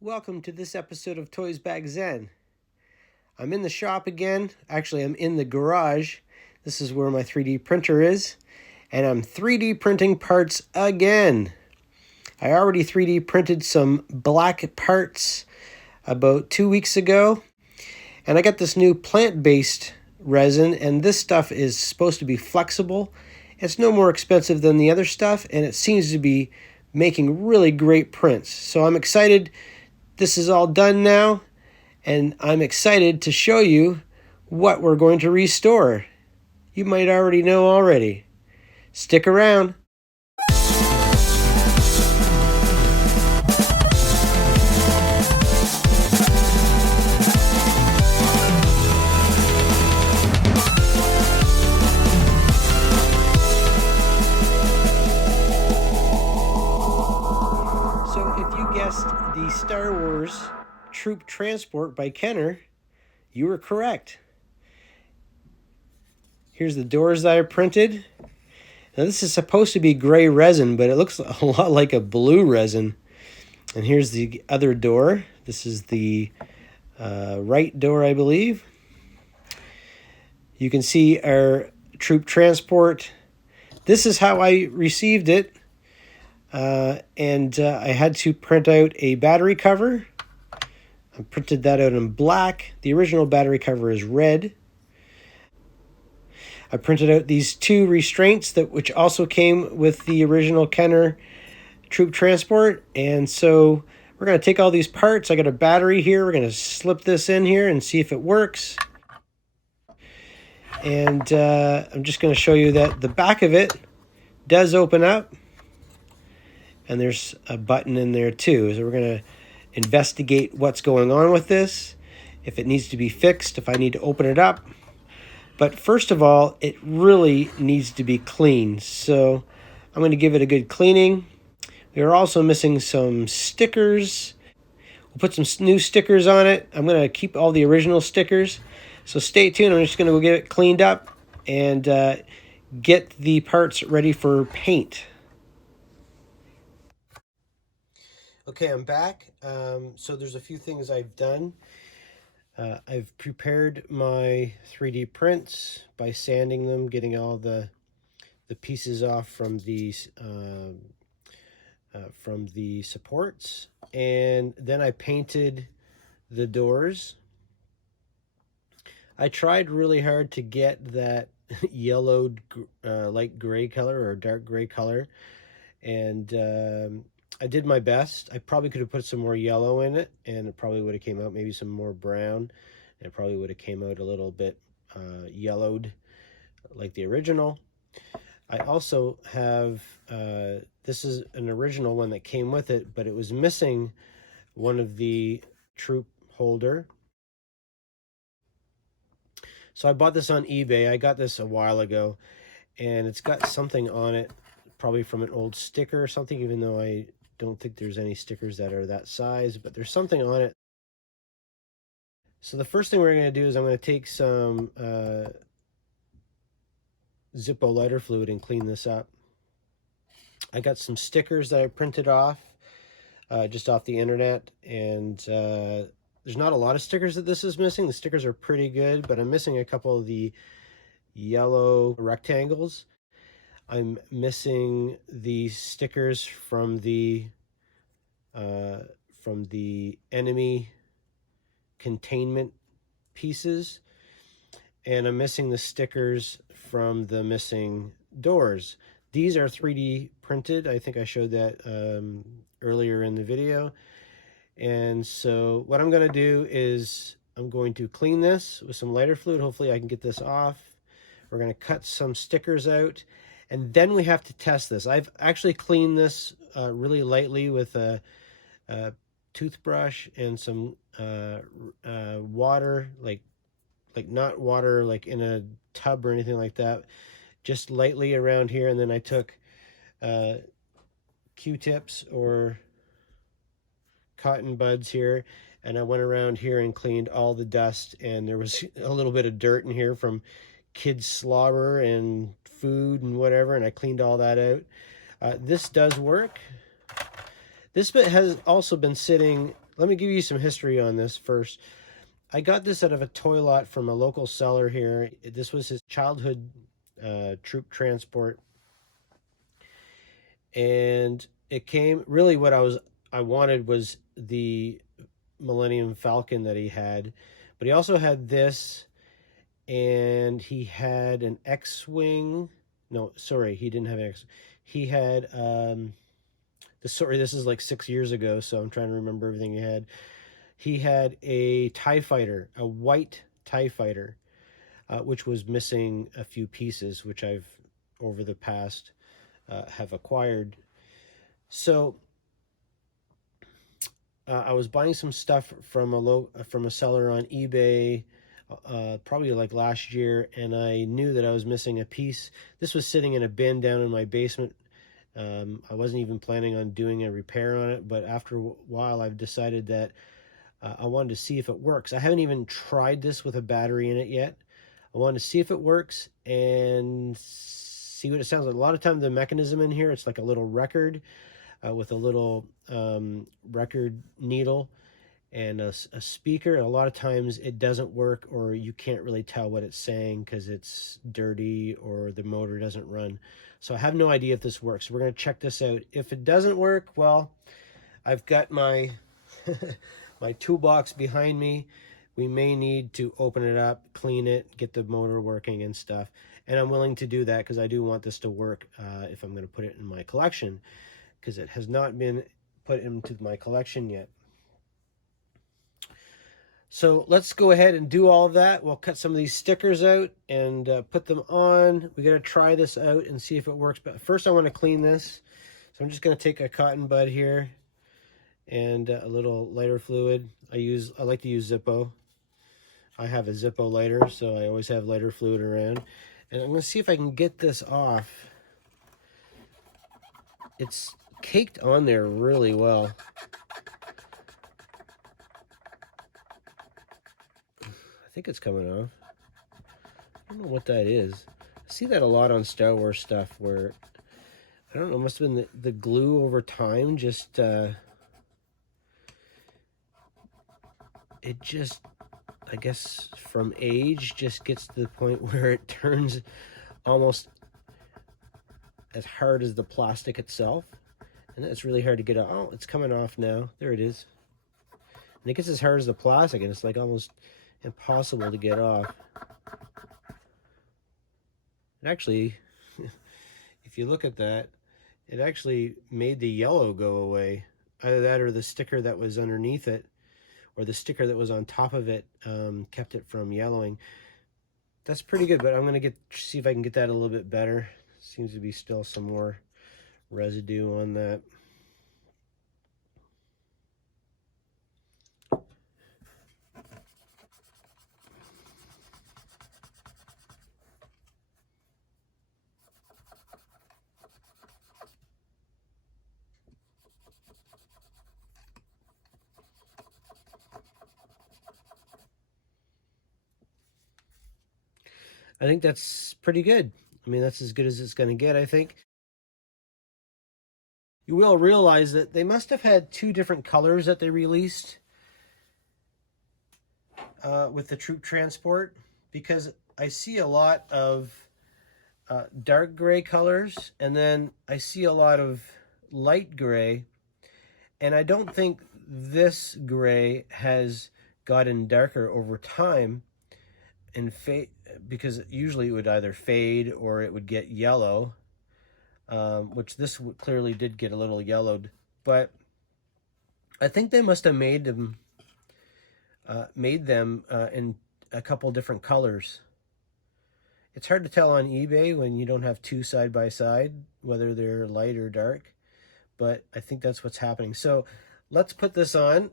Welcome to this episode of Toys Bag Zen. I'm in the shop again. Actually, I'm in the garage. This is where my 3D printer is. And I'm 3D printing parts again. I already 3D printed some black parts about 2 weeks ago. And I got this new plant-based resin. And this stuff is supposed to be flexible. It's no more expensive than the other stuff. And it seems to be making really great prints. So I'm excited. This is all done now, and I'm excited to show you what we're going to restore. You might already know already. Stick around. So if you guessed the Star Wars Troop Transport by Kenner, you were correct. Here's the doors that I printed. Now this is supposed to be gray resin, but it looks a lot like a blue resin. And here's the other door. This is the right door, I believe. You can see our Troop Transport. This is how I received it. And I had to print out a battery cover. I printed that out in black. The original battery cover is red. I printed out these two restraints which also came with the original Kenner Troop Transport. And so we're going to take all these parts. I got a battery here. We're going to slip this in here and see if it works. And I'm just going to show you that the back of it does open up. And there's a button in there too. So we're going to investigate what's going on with this, if it needs to be fixed, if I need to open it up. But first of all, it really needs to be cleaned. So I'm going to give it a good cleaning. We are also missing some stickers. We'll put some new stickers on it. I'm going to keep all the original stickers. So stay tuned. I'm just going to go get it cleaned up and get the parts ready for paint. Okay, I'm back. So there's a few things I've done. I've prepared my 3D prints by sanding them, getting all the pieces off from the supports, and then I painted the doors. I tried really hard to get that yellowed light gray color or dark gray color, and I did my best. I probably could have put some more yellow in it, and it probably would have came out maybe some more brown, and it probably would have came out a little bit yellowed like the original. I also have, this is an original one that came with it, but it was missing one of the troop holder. So I bought this on eBay. I got this a while ago, and it's got something on it, probably from an old sticker or something, even though I don't think there's any stickers that are that size, but there's something on it. So the first thing we're going to do is I'm going to take some Zippo lighter fluid and clean this up. I got some stickers that I printed off, just off the internet, and there's not a lot of stickers that this is missing. The stickers are pretty good, but I'm missing a couple of the yellow rectangles. I'm missing the stickers from the enemy containment pieces, and I'm missing the stickers from the missing doors. These are 3D printed. I think I showed that earlier in the video. And so what I'm going to do is I'm going to clean this with some lighter fluid. Hopefully I can get this off. We're going to cut some stickers out, and then we have to test this. I've actually cleaned this really lightly with a toothbrush and some water, like not water like in a tub or anything like that, just lightly around here. And then I took Q-tips or cotton buds here, and I went around here and cleaned all the dust, and there was a little bit of dirt in here from kids' slobber and food and whatever, and I cleaned all that out. This does work. This bit has also been sitting let me give you some history on this first. I got this out of a toy lot from a local seller here. This was his childhood troop transport. And it came, really what I wanted was the Millennium Falcon that he had. But he also had this, and he had an X-Wing. No, sorry, he didn't have an X. He had, this is like 6 years ago, so I'm trying to remember everything he had. He had a TIE fighter, a white TIE fighter, which was missing a few pieces, which I've, over the past, have acquired. So I was buying some stuff from a seller on eBay, probably like last year, and I knew that I was missing a piece. This was sitting in a bin down in my basement. I wasn't even planning on doing a repair on it, but after a while I've decided that I wanted to see if it works. I haven't even tried this with a battery in it yet. I wanted to see if it works and see what it sounds like. A lot of times the mechanism in here, it's like a little record with a little record needle and a speaker. And a lot of times it doesn't work, or you can't really tell what it's saying because it's dirty or the motor doesn't run. So I have no idea if this works. We're going to check this out. If it doesn't work, well, I've got my my toolbox behind me. We may need to open it up, clean it, get the motor working and stuff. And I'm willing to do that because I do want this to work if I'm going to put it in my collection, because it has not been put into my collection yet. So let's go ahead and do all of that. We'll cut some of these stickers out and put them on. We're going to try this out and see if it works. But first I want to clean this. So I'm just going to take a cotton bud here and a little lighter fluid. I like to use Zippo. I have a Zippo lighter, so I always have lighter fluid around. And I'm going to see if I can get this off. It's caked on there really well. I think it's coming off. I don't know what that is. I see that a lot on Star Wars stuff where, I don't know, it must have been the glue over time just, it just, I guess from age, just gets to the point where it turns almost as hard as the plastic itself. And that's really hard to get off. Oh, it's coming off now. There it is. And it gets as hard as the plastic, and it's like almost impossible to get off. And actually, if you look at that, it actually made the yellow go away. Either that or the sticker that was underneath it, or the sticker that was on top of it, kept it from yellowing. That's pretty good, but I'm going to see if I can get that a little bit better. Seems to be still some more residue on that. I think that's pretty good. I mean, that's as good as it's going to get, I think. You will realize that they must have had two different colors that they released with the troop transport, because I see a lot of dark gray colors, and then I see a lot of light gray, and I don't think this gray has gotten darker over time and fade, because usually it would either fade or it would get yellow, which this clearly did get a little yellowed. But I think they must have made them in a couple different colors. It's hard to tell on eBay when you don't have two side by side whether they're light or dark, but I think that's what's happening. So let's put this on.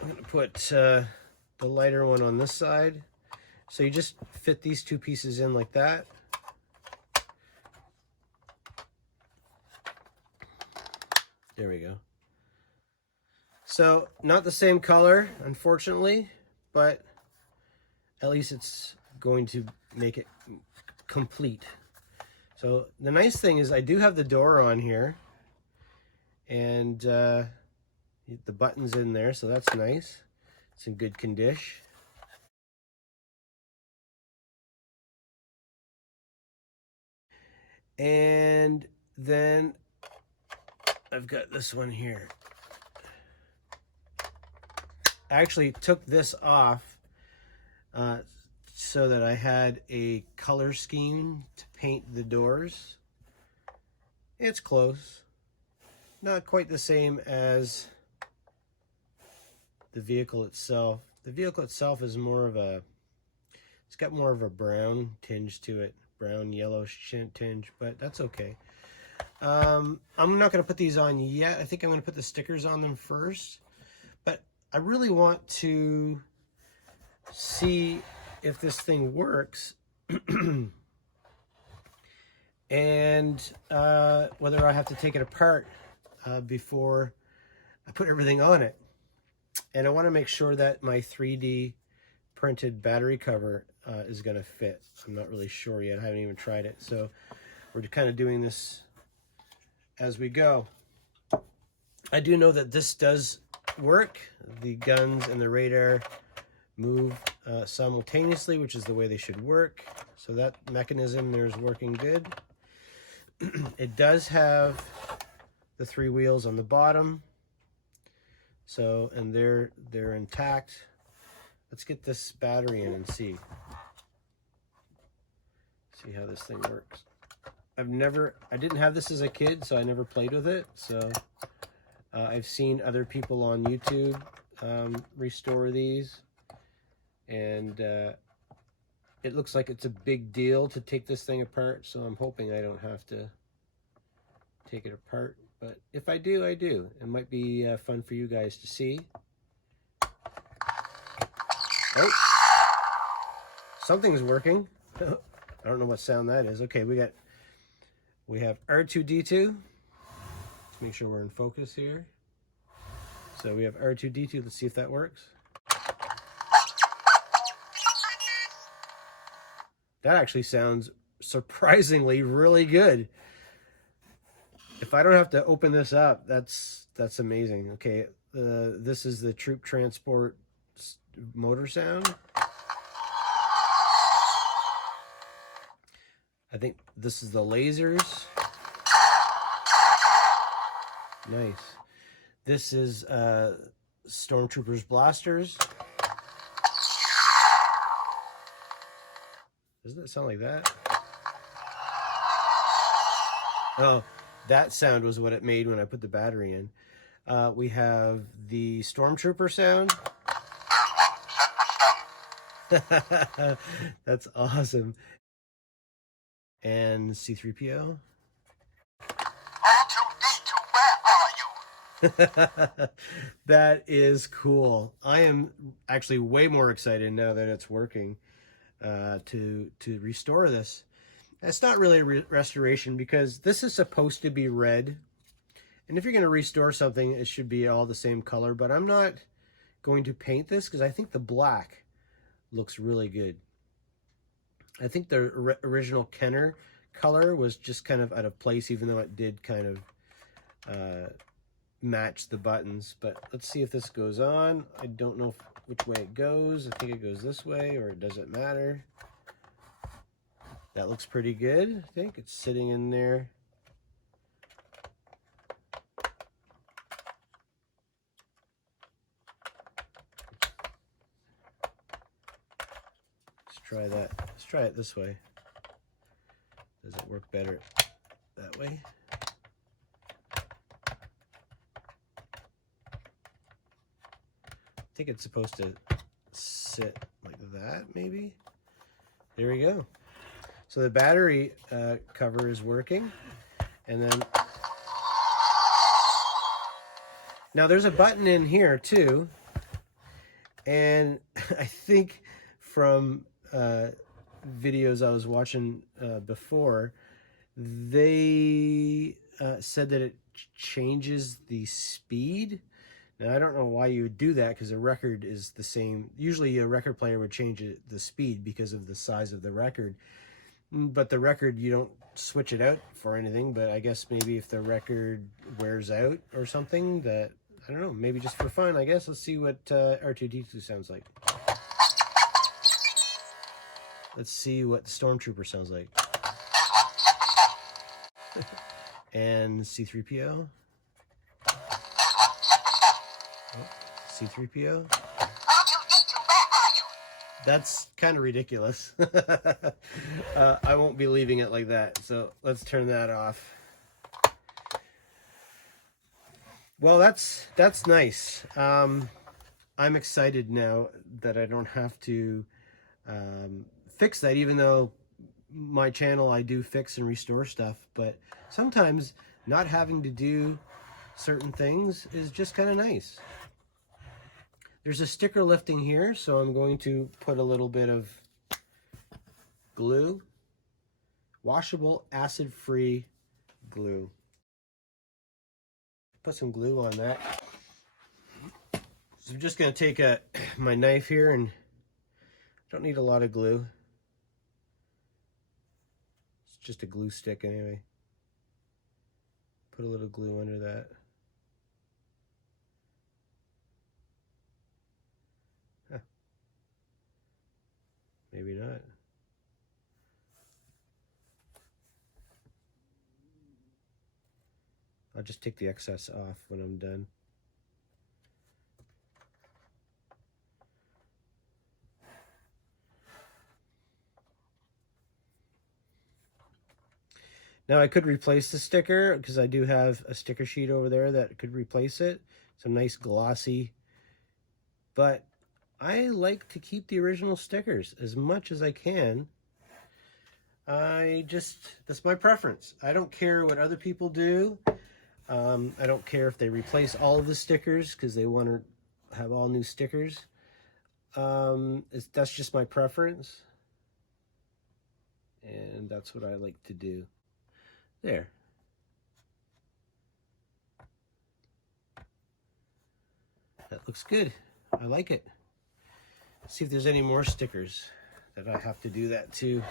I'm going to put the lighter one on this side. So you just fit these two pieces in like that. There we go. So not the same color, unfortunately, but at least it's going to make it complete. So the nice thing is I do have the door on here, And the button's in there, so that's nice. It's in good condition. And then I've got this one here. I actually took this off so that I had a color scheme to paint the doors. It's close. Not quite the same as the vehicle itself. The vehicle itself is more of a, it's got more of a brown tinge to it. Brown, yellow tinge, but that's okay. I'm not going to put these on yet. I think I'm going to put the stickers on them first. But I really want to see if this thing works and whether I have to take it apart before I put everything on it. And I want to make sure that my 3D printed battery cover is going to fit. I'm not really sure yet. I haven't even tried it. So we're kind of doing this as we go. I do know that this does work. The guns and the radar move simultaneously, which is the way they should work. So that mechanism there is working good. It does have the 3 wheels on the bottom. So, and they're intact. Let's get this battery in and see how this thing works. I didn't have this as a kid, so I never played with it. So I've seen other people on YouTube restore these, and it looks like it's a big deal to take this thing apart. So I'm hoping I don't have to take it apart. But if I do, I do. It might be fun for you guys to see. Oh, something's working. I don't know what sound that is. Okay, we have R2-D2. Let's make sure we're in focus here. So we have R2-D2. Let's see if that works. That actually sounds surprisingly really good. If I don't have to open this up, that's amazing. Okay, this is the troop transport motor sound. I think this is the lasers. Nice. This is Stormtroopers blasters. Doesn't it sound like that? Oh, that sound was what it made when I put the battery in. We have the Stormtrooper sound. That's awesome. And C-3PO. R2-D2, where are you? That is cool. I am actually way more excited now that it's working to restore this. It's not really a restoration because this is supposed to be red. And if you're going to restore something, it should be all the same color. But I'm not going to paint this because I think the black looks really good. I think the original Kenner color was just kind of out of place, even though it did kind of match the buttons. But let's see if this goes on. I don't know which way it goes. I think it goes this way, or it doesn't matter. That looks pretty good. I think it's sitting in there. Let's try that. Let's try it this way. Does it work better that way? I think it's supposed to sit like that, maybe. There we go. So the battery cover is working. And then, now there's a button in here too. And I think from videos I was watching before, they said that it changes the speed. Now I don't know why you would do that, because a record is the same. Usually a record player would change the speed because of the size of the record. But the record, you don't switch it out for anything, but I guess maybe if the record wears out or something, that, I don't know, maybe just for fun, I guess. Let's see what R2-D2 sounds like. Let's see what the Stormtrooper sounds like. And C-3PO. Oh, C-3PO. That's kind of ridiculous. I won't be leaving it like that, so let's turn that off. Well, that's nice. I'm excited now that I don't have to fix that, even though my channel I do fix and restore stuff, but sometimes not having to do certain things is just kind of nice. There's a sticker lifting here, so I'm going to put a little bit of glue, washable, acid-free glue. Put some glue on that. So I'm just going to take my knife here, and don't need a lot of glue. It's just a glue stick anyway. Put a little glue under that. Maybe not. I'll just take the excess off when I'm done. Now I could replace the sticker because I do have a sticker sheet over there that could replace it. Some nice glossy, but I like to keep the original stickers as much as I can. That's my preference. I don't care what other people do. I don't care if they replace all of the stickers because they want to have all new stickers. That's just my preference. And that's what I like to do. There. That looks good. I like it. Let's see if there's any more stickers that I have to do that too.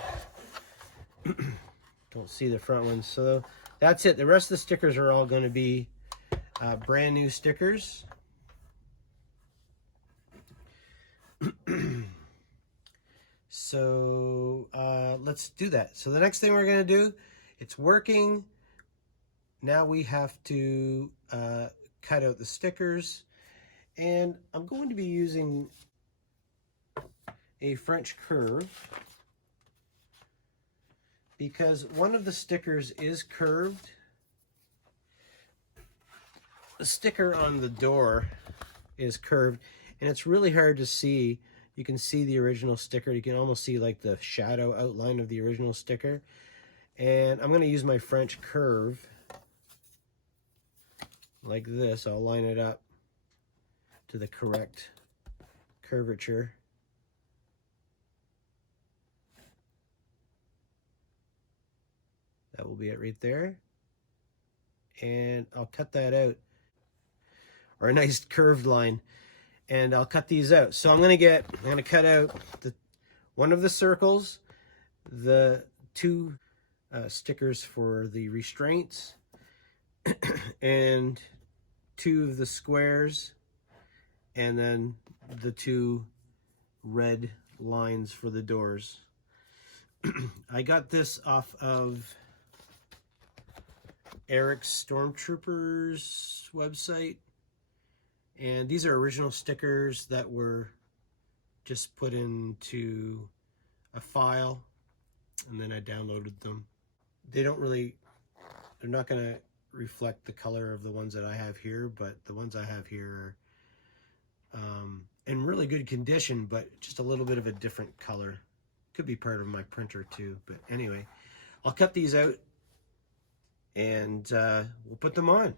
Don't see the front ones. So that's it. The rest of the stickers are all going to be brand new stickers. So let's do that. So the next thing we're going to do, it's working. Now we have to cut out the stickers. And I'm going to be using a French curve because one of the stickers is curved. The sticker on the door is curved, and it's really hard to see. You can see the original sticker. You can almost see like the shadow outline of the original sticker. And I'm going to use my French curve like this. I'll line it up to the correct curvature. That will be it right there. And I'll cut that out, or a nice curved line. And I'll cut these out. So I'm going to cut out one of the circles, the two stickers for the restraints, and two of the squares, and then the two red lines for the doors. I got this off of Eric's Stormtroopers website, and these are original stickers that were just put into a file, and then I downloaded them. They're not going to reflect the color of the ones that I have here, but the ones I have here are in really good condition, but just a little bit of a different color. Could be part of my printer too, but anyway, I'll cut these out and we'll put them on.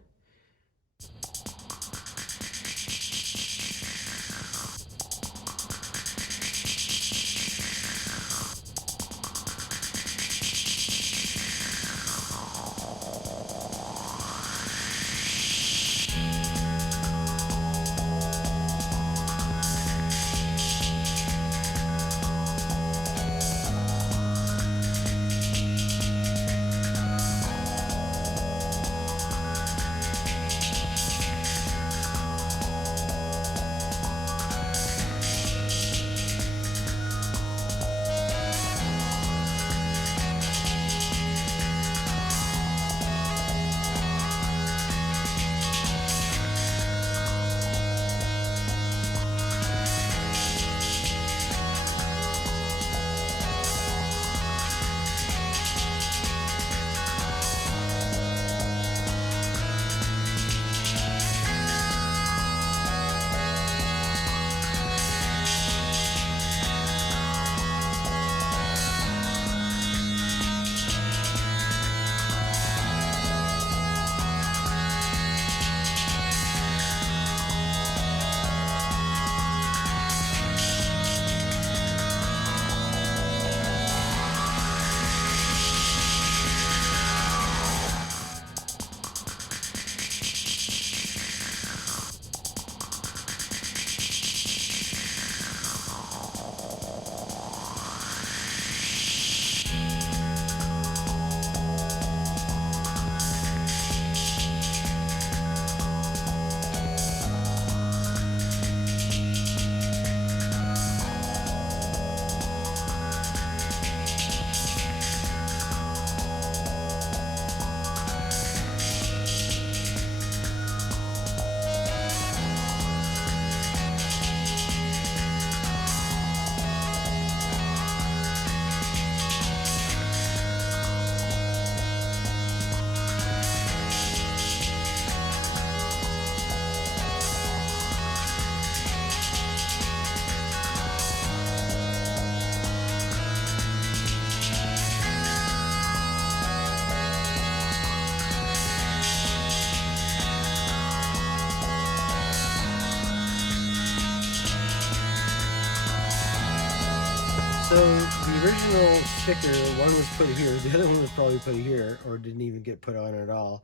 So the original sticker, one was put here, the other one was probably put here, or didn't even get put on at all.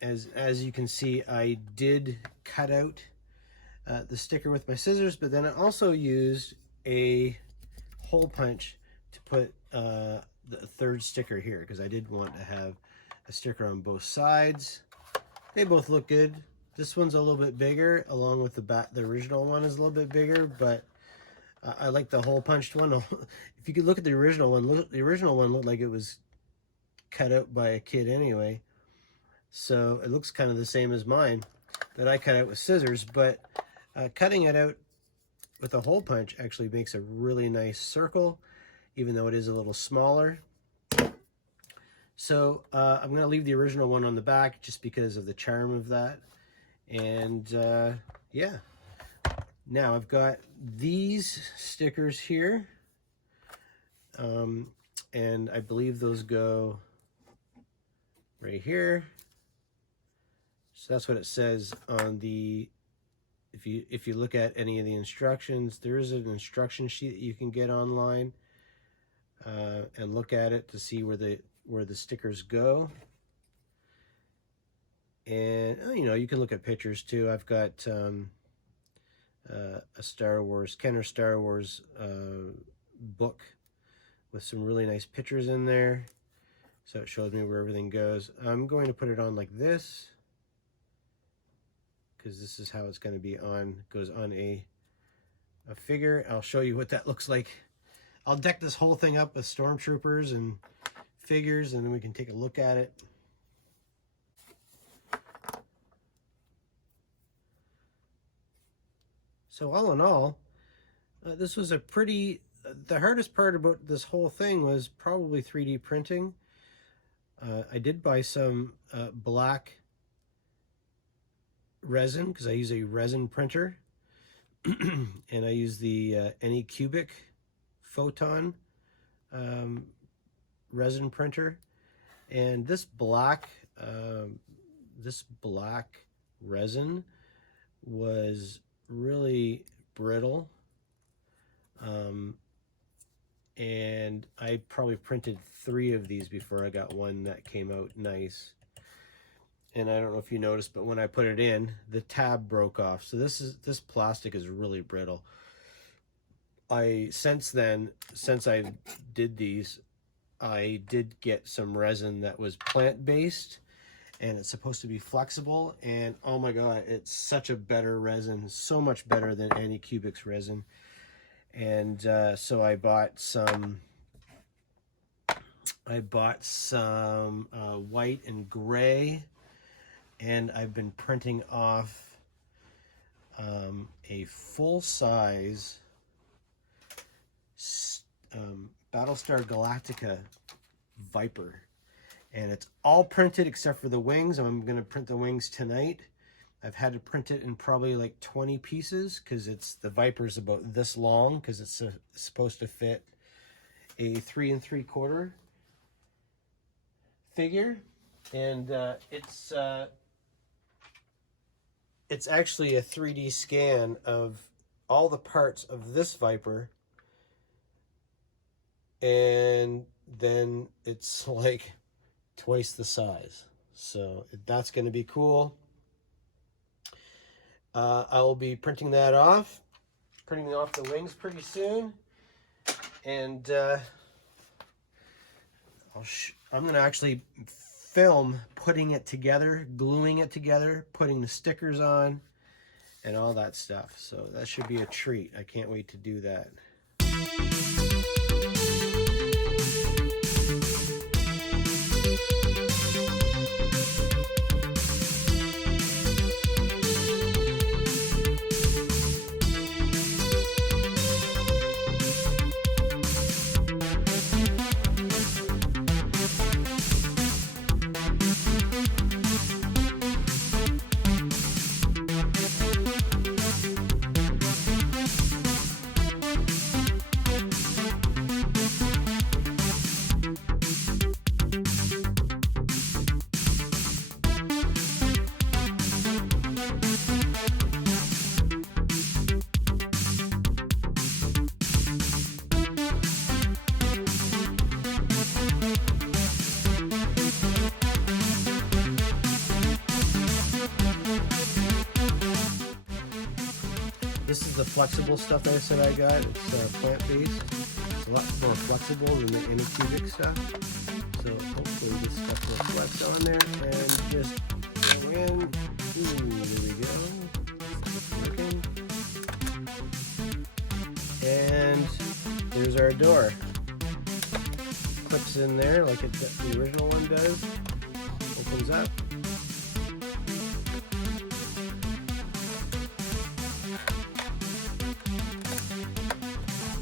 As you can see, I did cut out the sticker with my scissors, but then I also used a hole punch to put the third sticker here, because I did want to have a sticker on both sides. They both look good. This one's a little bit bigger, along with the original one is a little bit bigger, but I like the hole punched one. If you could look at the original one, the original one looked like it was cut out by a kid anyway. So it looks kind of the same as mine that I cut out with scissors, but cutting it out with a hole punch actually makes a really nice circle, even though it is a little smaller. So I'm going to leave the original one on the back just because of the charm of that. And yeah. Now I've got these stickers here, and I believe those go right here. So that's what it says on the, if you look at any of the instructions, there is an instruction sheet that you can get online and look at it to see where the stickers go. And you know, you can look at pictures too. I've got a Star Wars, Kenner Star Wars book with some really nice pictures in there, so it shows me where everything goes. I'm going to put it on like this, because this is how it's going to be on, goes on a figure. I'll show you what that looks like. I'll deck this whole thing up with stormtroopers and figures, and then we can take a look at it. So all in all, this was a pretty, the hardest part about this whole thing was probably 3D printing. I did buy some black resin, because I use a resin printer. And I use the Anycubic Photon resin printer. And this black resin was really brittle, and I probably printed 3 of these before I got one that came out nice. And I don't know if you noticed, but when I put it in, the tab broke off. So this plastic is really brittle. Since I did these, I did get some resin that was plant-based, and it's supposed to be flexible, and oh my god, it's such a better resin, so much better than Anycubic's resin. And so I bought some white and gray, and I've been printing off a full-size Battlestar Galactica Viper. And it's all printed except for the wings. I'm going to print the wings tonight. I've had to print it in probably like 20 pieces, because the Viper's about this long, because it's supposed to fit a 3 3/4 figure. And it's actually a 3D scan of all the parts of this Viper, and then it's like twice the size. So that's going to be cool. I will be printing off the wings pretty soon, and I'm going to actually film putting it together, gluing it together, putting the stickers on, and all that stuff. So that should be a treat. I can't wait to do that. This is the flexible stuff that I said I got. It's plant-based. It's a lot more flexible than the Anycubic stuff. So hopefully this stuff will flex on there and just go in. Ooh, there we go. It's working. And there's our door. Clips in there like the original one does. Opens up.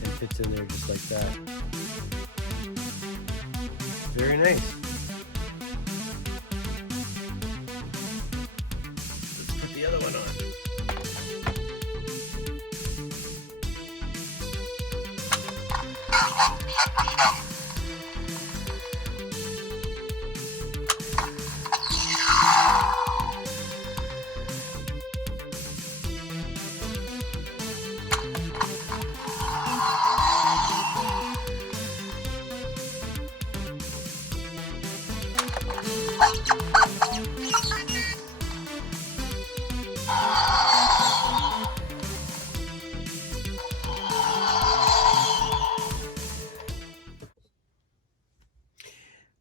And fits in there just like that. Very nice. Let's put the other one on.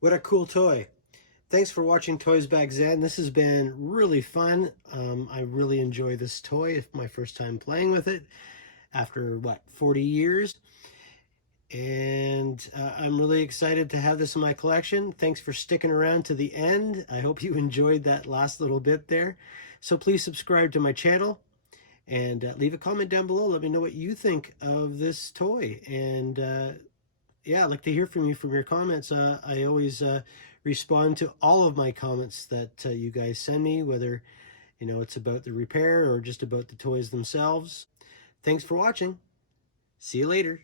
What a cool toy. Thanks for watching Toys Back Zen. This has been really fun. I really enjoy this toy. It's my first time playing with it after, what, 40 years? And I'm really excited to have this in my collection. Thanks for sticking around to the end. I hope you enjoyed that last little bit there. So please subscribe to my channel and leave a comment down below. Let me know what you think of this toy. And yeah, I'd like to hear from you, from your comments. I always respond to all of my comments that you guys send me, whether it's about the repair or just about the toys themselves. Thanks for watching. See you later.